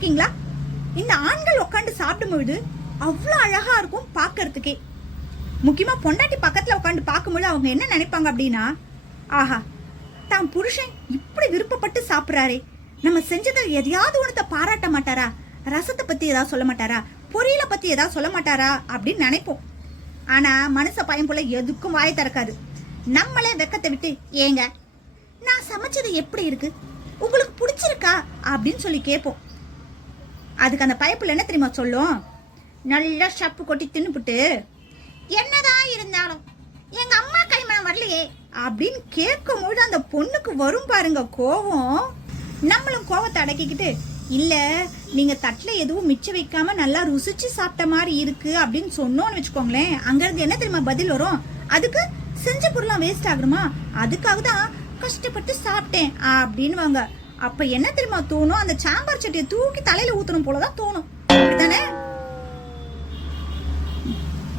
பார்த்துருக்கீங்களா? இந்த ஆண்கள் உட்காந்து சாப்பிடும்பொழுது அவ்வளோ அழகா இருக்கும் பார்க்கறதுக்கே. முக்கியமா பொண்டாட்டி பக்கத்துல உட்காந்து பார்க்கும்போது அவங்க என்ன நினைப்பாங்க அப்படின்னா, ஆஹா தான் புருஷன் இப்படி விருப்பப்பட்டு சாப்பிட்றாரே, நம்ம செஞ்சதை எதையாவது ஒன்றத்தை பாராட்ட மாட்டாரா, ரசத்தை பத்தி ஏதாவது சொல்ல மாட்டாரா, பொரியலை பத்தி ஏதாவது சொல்ல மாட்டாரா அப்படின்னு நினைப்போம். ஆனா மனச பையன் போல எதுக்கும் வாயை திறக்காது. நம்மளே வெக்கத்தை விட்டு, ஏங்க நான் சமைச்சது எப்படி இருக்கு, உங்களுக்கு பிடிச்சிருக்கா அப்படின்னு சொல்லி கேட்போம். அதுக்கு அந்த பைப்புல என்ன தெரியுமா சொல்லும், நல்லா ஷப்பு கொட்டி தின்னுபிட்டு, என்னதான் இருந்தாலும் எங்க அம்மா கைமணம் வரலையே அப்படின்னு கேட்கும்போது அந்த பொண்ணுக்கு வரும் பாருங்க கோவம். நம்மளும் கோவத்தை அடக்கிக்கிட்டு, இல்ல நீங்க தட்டுல எதுவும் மிச்சம் வைக்காம நல்லா ருசிச்சு சாப்பிட்ட மாதிரி இருக்கு அப்படின்னு சொன்னோன்னு வச்சுக்கோங்களேன், அங்க இருந்து என்ன தெரியுமா பதில் வரும், அதுக்கு செஞ்ச பொருளாம் வேஸ்ட் ஆகுமா, அதுக்காக தான் கஷ்டப்பட்டு சாப்பிட்டேன் அப்படின்னு வாங்க. அப்ப என்ன தெரியுமா தோணும், அந்த சாம்பார் சட்டியை தூக்கி தலையில ஊத்தணும் போலதான் தோணும்.